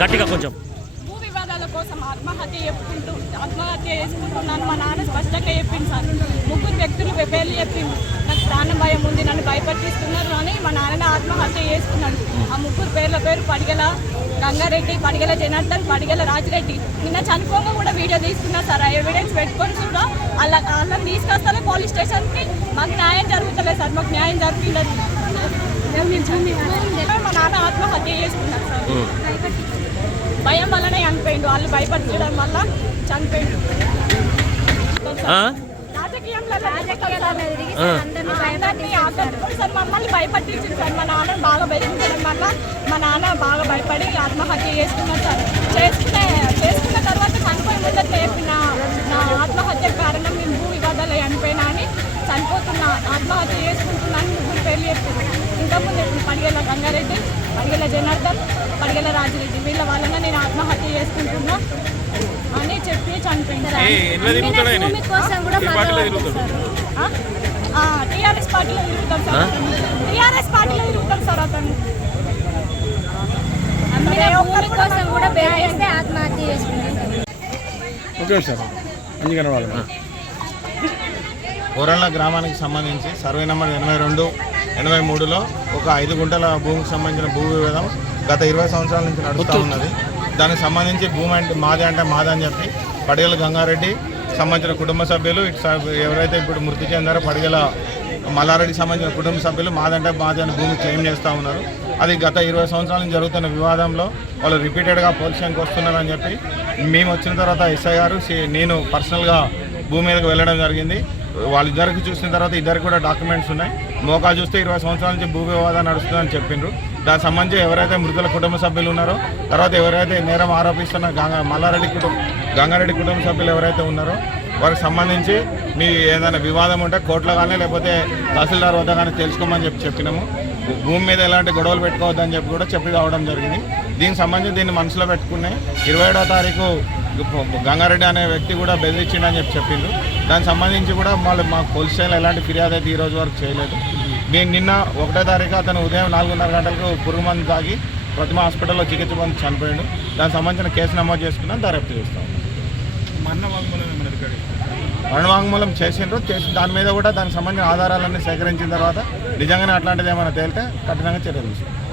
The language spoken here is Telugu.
గట్టిగా కొంచెం. భూ వివాదాల కోసం ఆత్మహత్య చెప్పుకుంటూ ఆత్మహత్య చేసుకుంటున్నాను. మా నాన్న స్పష్టంగా చెప్పింది సార్. ముగ్గురు వ్యక్తులు పేర్లు చెప్పింది ప్రాణం భయం ఉంది నన్ను భయపట్టిస్తున్నారు అని మా నాన్న ఆత్మహత్య చేసుకున్నాడు. ఆ ముగ్గురు పేర్ల పేరు పడిగల గంగారెడ్డి పడిగల జనార్దన్ పడిగల రాజిరెడ్డి. నిన్న చనిపోగా కూడా వీడియో తీసుకున్నారు సార్. ఆ ఎవిడెన్స్ పెట్టుకొని కూడా అలా వాళ్ళని తీసుకొస్తానే పోలీస్ స్టేషన్కి మాకు న్యాయం జరుగుతలేదు సార్. మాకు న్యాయం జరిపిందని మా నాన్న ఆత్మహత్య చేసుకున్నారు సార్. భయం వల్లనే చనిపోయిండు. వాళ్ళు భయపరచడం వల్ల చనిపోయిండు. సార్ మమ్మల్ని భయపట్టించింది సార్ మా నాన్న బాగా బెదిరించడం వల్ల మా నాన్న బాగా భయపడి ఆత్మహత్య చేసుకున్నాడు సార్ చేసుకునే చేసుకున్న తర్వాత చనిపోయే ముందు చెప్పిన నా ఆత్మహత్య కారణం నేను భూ వివాదాలు చనిపోయినా అని చనిపోతున్నా ఆత్మహత్య చేసుకుంటున్నాను ముగ్గురు పెళ్ళి చెప్పింది ఇంతకుముందు చెప్పిన పడిగేల గంగారెడ్డి పడిగేల జనార్దన్ పడిగేల రాజిరెడ్డి వీళ్ళ వలన నేను ఆత్మహత్య చేసుకుంటున్నా. అని చెప్పి చనిపోయింది భూమి కోసం కూడా టీఆర్ఎస్ పార్టీలో తిరుగుతాం సార్ టీఆర్ఎస్ పార్టీలో తిరుగుతాం సార్ అతను. అమ్మిన భూమి కోసం కూడా బెదిరిస్తే ఆత్మహత్య చేసుకున్నాడు ఓకే సార్. అన్ని కనవాలి కోరళ్ళ గ్రామానికి సంబంధించి సర్వే నెంబర్ ఎనభై రెండు ఎనభై మూడులో ఒక ఐదు గుంటల భూమికి సంబంధించిన భూ వివాదం గత ఇరవై సంవత్సరాల నుంచి నడుస్తూ ఉన్నది. దానికి సంబంధించి భూమి అంటే మాది అంటే మాది అని చెప్పి పడిగల గంగారెడ్డి సంబంధించిన కుటుంబ సభ్యులు ఇటు ఎవరైతే ఇప్పుడు మృతి చెందారో పడిగల మల్లారెడ్డికి సంబంధించిన కుటుంబ సభ్యులు మాదంటే మాది అని భూమి క్లెయిమ్ చేస్తూ ఉన్నారు. అది గత ఇరవై సంవత్సరాల నుంచి జరుగుతున్న వివాదంలో వాళ్ళు రిపీటెడ్గా పొజిషన్కి వస్తున్నారని చెప్పి మేము వచ్చిన తర్వాత ఎస్ఐ గారు నేను పర్సనల్గా భూమి మీదకి వెళ్ళడం జరిగింది. వాళ్ళిద్దరికి చూసిన తర్వాత ఇద్దరికి కూడా డాక్యుమెంట్స్ ఉన్నాయి. మోకా చూస్తే ఇరవై సంవత్సరాల నుంచి భూ వివాదం నడుస్తుందని చెప్పిండ్రు. దానికి సంబంధించి ఎవరైతే మృతుల కుటుంబ సభ్యులు ఉన్నారో తర్వాత ఎవరైతే నేరం ఆరోపిస్తున్న గంగా మల్లారెడ్డి కుటుంబ గంగారెడ్డి కుటుంబ సభ్యులు ఎవరైతే ఉన్నారో వారికి సంబంధించి మీ ఏదైనా వివాదం ఉంటే కోర్టులో కానీ లేకపోతే తహసీల్దార్ వద్ద కానీ తెలుసుకోమని చెప్పి చెప్పినాము. భూమి మీద ఎలాంటి గొడవలు పెట్టుకోవద్దని చెప్పి కూడా చెప్పి రావడం జరిగింది. దీనికి సంబంధించి దీన్ని మనసులో పెట్టుకునే ఇరవై ఏడో తారీఖు గంగారెడ్డి అనే వ్యక్తి కూడా బెదిరించిండని చెప్పి చెప్పిండు. దానికి సంబంధించి కూడా వాళ్ళు మాకు పోలీస్ స్టేషన్లో ఎలాంటి ఫిర్యాదు అయితే ఈ రోజు వరకు చేయలేదు. నేను నిన్న ఒకటో తారీఖు అతను ఉదయం నాలుగున్నర గంటలకు పురుగు మందు తాగి ప్రతిమ హాస్పిటల్లో చికిత్స పొంది చనిపోయాడు. దానికి సంబంధించిన కేసు నమోదు చేసుకున్నాం దర్యాప్తు చేస్తాం. మరణవాంగ్మూలం చేసిండ్రు చేసి దాని మీద కూడా దానికి సంబంధించిన ఆధారాలన్నీ సేకరించిన తర్వాత నిజంగానే అట్లాంటిది ఏమైనా తేలితే కఠినంగా చర్యలు తీసుకుంటాం